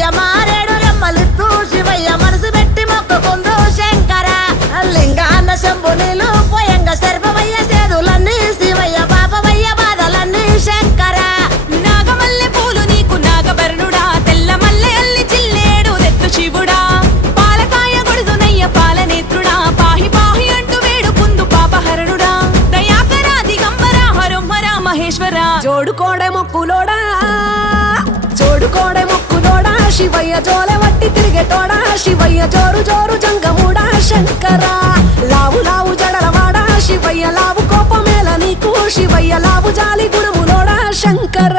శివయ్య మారేడు రెమ్మలిస్తూ శివయ్య మనసు పెట్టి మొక్కుకుందు శంకర లింగాన్న శంభునిలు పోయంగ సర్పవయ్య సేదులన్నీ శివయ్య పాపవయ్య బాధలన్నీ శంకర నాగమల్లె పూలు నీకు నాగభరణుడా తెల్ల మల్లె అల్లి చిల్లేడు దెత్తు శివుడా పాలకాయ గొడుదునయ్య పాలనేత్రుడా పాహి పాహి అంటూ వేడుకుందు పాపహరణుడా దయాకరా దిగంబరా హరోహర మహేశ్వర జోడుకోడే మొక్కులోడా జోడుకోడే మొక్కులోడా శివయ్య జోలె వట్టి తిరిగేటోడా శివయ్య జోరు జోరు జంగముడా శంకర లావు లావు జడలవాడా శివయ్య లావు కోపమేల నీకు శివయ్య లావు జాలి గుణములోడా శంకర